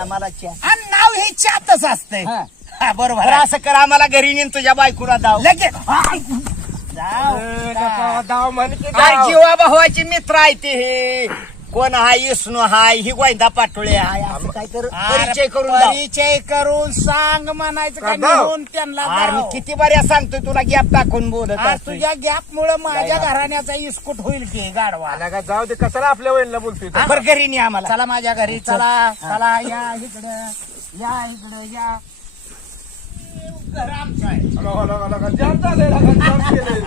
आम्हाला चहा. आणि नाव हे चातच असतंय. हा, बरोबर तर आहे. असं कर, आम्हाला घरी नेन तुझ्या बायकोला दाव लगेच दाव म्हण की काय दाव. जीवा भावाची मित्र आहे ते हे. कोण हाय विष्णू हाय ही गोविंदा पाटोळे हाय असं काय तर परिचय करून दाव. परिचय करून सांग म्हणायचं का दाव. नेऊन त्यांना अरे मी दाव. किती बऱ्या सांगतोय तुला गॅप टाकून बोलत आज असतोय. तुझ्या गॅप मुळे माझ्या घराण्याचा इस्कूट होईल की गाडवा. आला का जाऊ दे कशाला आपल्या वडिला बोलतोय तो? बरं घरी नाही आम्हाला चला माझ्या घरी चला चला या इकडं या इकडं या. घर आमचं आहे. जाम झालंय, जाम केलंय.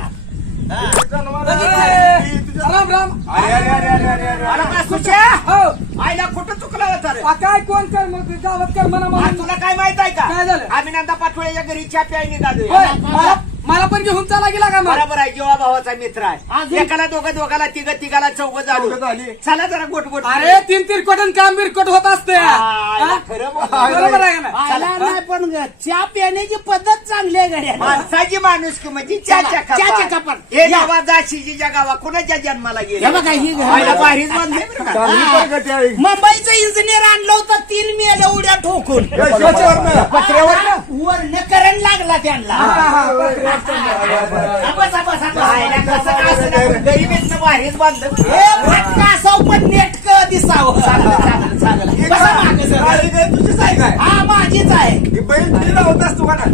राम राम. अरे का सुच्या? हो आईला कुठं चुकलं होतं रे? काय कोण कर मग गावात कर म्हणा अरे मला. तुला काय माहित आहे का? काय झालं? आम्ही नंदा पाटोळेच्या घरी चहा प्यायला निघालोय. होय, मला पण घेऊन चाला गेला का मग? बरोबर आहे जीवा भावाचा मित्र आहे. अजून? एकाला दोघाला तिघाला चौघ झालो. चौघं झाली. चला जरा गोट गोट अरे तीन तिरकोट काम बिरकोट होत असते. आईला खरं बोल. बरोबर आहे का नाही? आला नाही पण चहा पिण्याची पद्धत चांगली आहे गड्या. माणसाची माणूस की म्हणजे चहाच्या चहाच्या कपात. कपात. हे या. नवा दाशीजीच्या गावा कुणाच्या जन्माला हे गेले? बघा ही घर. आईला भारीच बांधले बरं का? चांगली प्रगती आहे. मुंबईचं इंजिनियर आणलं होतं 3 मेल उड्या ठोकून कशावरनं? वरण करंट लागला त्यांना. बसा, बसा, बसा. आईला कसं काय असं नाही, पण गरिबीतनं भारीच बांधलं. हे फटका असावं पण नेटकं दिसावं. चांगलं, चांगलं. बसा मागं जरा. गाडी काय तुझीच आहे काय? हा माझीच आहे. ही बैल तुझी लावत असतो का ना?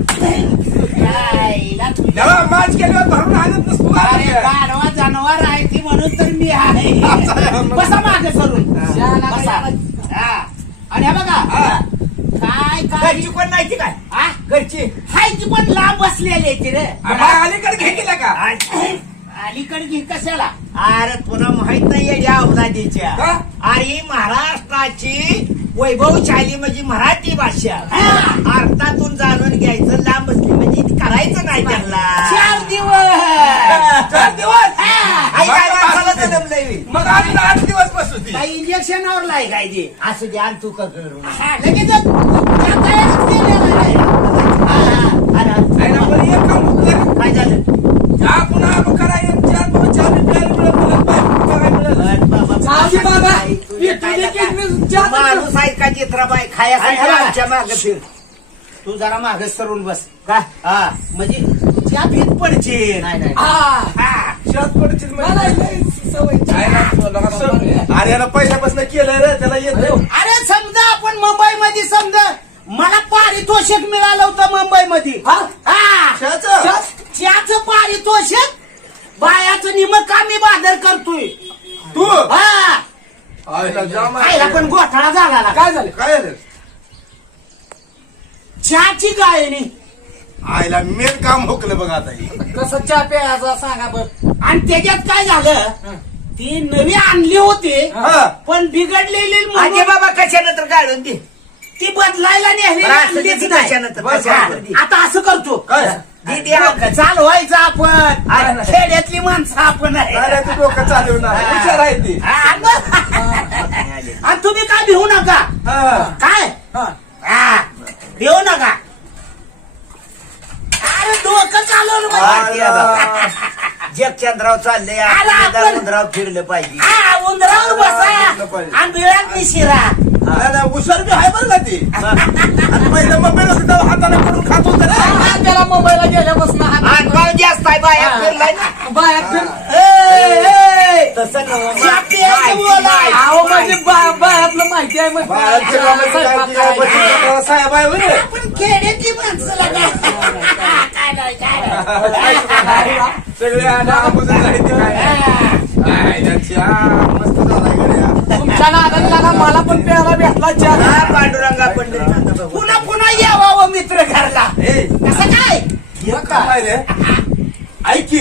आईला तुझ्या- जेव्हा माच केल्यावर भरून आणत नसतो का? अरे गाढवा जनावर आहे ती म्हणून तर मी आहे. बसा मागे करून बसा. हा. आणि हे बघा काय काय घरची कोण नाही ती काय? हा? घरची हाय ती पण लांब बसलेली आहे ती रे. आम्हाला अलीकडे घे केला का? अलीकडे घे कशाला? अरे तुला माहित नाहीये या अवलादीच्या. का? अरे महाराष्ट्राची वैभवशाली म्हणजे मराठी भाषा. अर्थातून जाणून घ्यायचं, लांब बसली म्हणजे करायचं नाही त्यांना. 4 दिवस 4 दिवस? आई काय माणसाला जन्मलंय बे. मग आम्ही 8 दिवस बसू ती. काही इंजेक्शनवर लाई काय ते असं द्या तू का करू. हा, लगेच त्या तयारच केलेलं आहे. आहे ना, पण एक काम कर. काय झालं? चहा पुन्हा करा, एक चार बाबा चहा बी प्यायला मिळत नाही. काय मिळत नाही. आजी बाबा, तुझ्या इथून काय एक काय? चहा माणूस आहे का चित्राबाई खायासाठी आणि हा. आमच्या मागे फिर. तू जरा मागे सरून बस का? हा म्हणजे त्या भीत पडचे नाही नाही शेत पडतील म्हणजे. आहे ना, तुला कसं? अरे याला पहिल्यापासून केलंय रे, त्याला येत अरे समजा आपण मुंबईमध्ये समजा मला पारितोषिक मिळालं होतं मुंबईमध्ये. त्याचं पारितोषिक बायाचं निमका मी बाजार करतोय. तू हा आईला जाम आहे. आईला पण घोटाळा झाला ना. काय झालं? काय रे? चहाची गायनी आईला मेन काम हुकलं बघ आता हे. कसं चहा प्यायचा सांगा बर. आणि त्याच्यात काय झालं ती नवी आणली होती हा. पण बिघडलेली आजे म्हणून बाबा कशानंतर काढून दे. ती बदलायला नेहमी बरं, असं आणलीच दे, नाही. कशानंतर, बस, कशानंतर दे. आता असं करतो काय? दे, दे, अंकल. चालवायचं आपण अरे. खेड्यातली माणसं आपण आहे. अरे तू डोकं चालवणार हुशार आहे ती. हा, मग. आणि तुम्ही काय भिवू नका हा. काय हा, भिवू नका. अरे डोकं चालवलं माहिती आहे बघा. बा. जगचंद्राव चालले आला आपण. उंदराव फिरलं पाहिजे. हा, उंदरावर बसा आणि बिळात शिरा. नाही, नाही, हुशार बी आहे बरं का ती. आणि पहिलं मुंबईला सुद्धा हाताने करून खात होतं रे. त्याला मुंबईला गेल्यापासून अनुभव जास्त आहे बाया फिरलाय ना. बायात फिर. तसं नव्हं. चापी आहे की बोला? अहो म्हणजे बायातलं माहिती आहे मग. बाहेरच्या कामाची काय ती काय बचत साहेब आहे होय रे. आपण खेड्यातली माणसं लगा. काय नाही, काय नाही. सगळे अनागोदर जायचे काय त्याच्या मस्त झाला गड्या. तुमच्या नादाला लागा, मला पण प्यायला भेटला चहा. हा, पांडुरंगा पंढरीनाथ बाबा. पुन्हा पुन्हा यावावं मित्र घरला. ए, कसं काय हे काम आहे रे. ऐक की,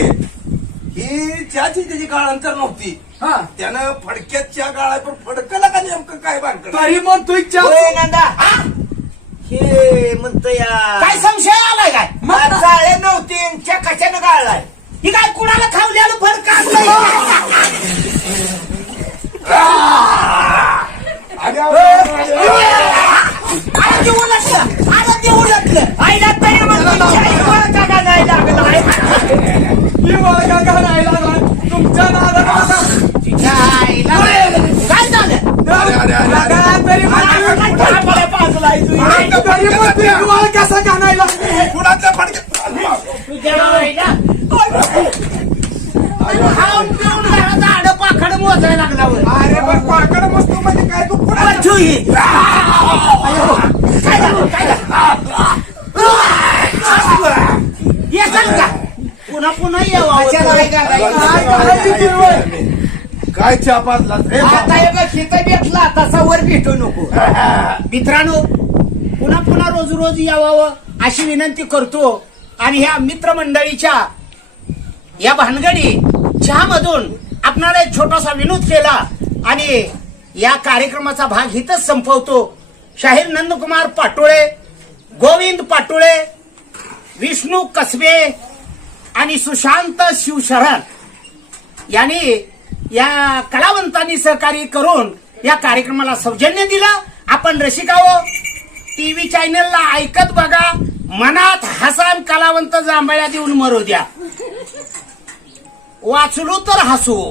ही चहाची त्याची काळांतर नव्हती. हा. त्यानं फडक्यात चहा गाळाय, पण फडकला का नेमकं काय बांधलं? तरी मग तू चहा. होय, नंदा. हे म्हणतो या काय संशय आलाय काय चाळे नव्हती च्या कशानं गाळलाय. ही काय कुणाला खावल्यानं फरक आणलंय? आणि अरे ते उलटलं, अरे ते उलटलं. आईला तरी म्हणतो चाळीसवर का का नाही लागला आहे. मी मला का नाही लागला तुमच्या नादाला. तिच्या आईला काय झालं अरे, अरे, अरे, अरे. लागा तरी मला. आईला काय ही काय झालं? येसाल का पुन्हा पुन्हा कशाला यावं काय करायचं? काय किती वय? काय चहा पाजला रे आता हे बघ हिथं भेटला तसा वर भेटू नको. मित्रांनो पुन्हा पुन्हा रोज रोज यावावं अशी विनंती करतो आणि ह्या मित्रमंडळीच्या या भानगडी चहामधून आपणाला एक छोटासा विनोद केला आणि या कार्यक्रमाचा भाग इथंच संपवतो. शाहीर नंदकुमार पाटोळे, गोविंद पाटोळे, विष्णू कसबे आणि सुशांत शिवशरण यांनी या कलावंतांनी सहकार्य करून या कार्यक्रमाला सौजन्य दिलं. आपण रसिकावो टीव्ही चॅनलला ऐकत बघा, मनात हसान कलावंत जांभळ्या देऊन मरू द्या, वाचलो तर हसू.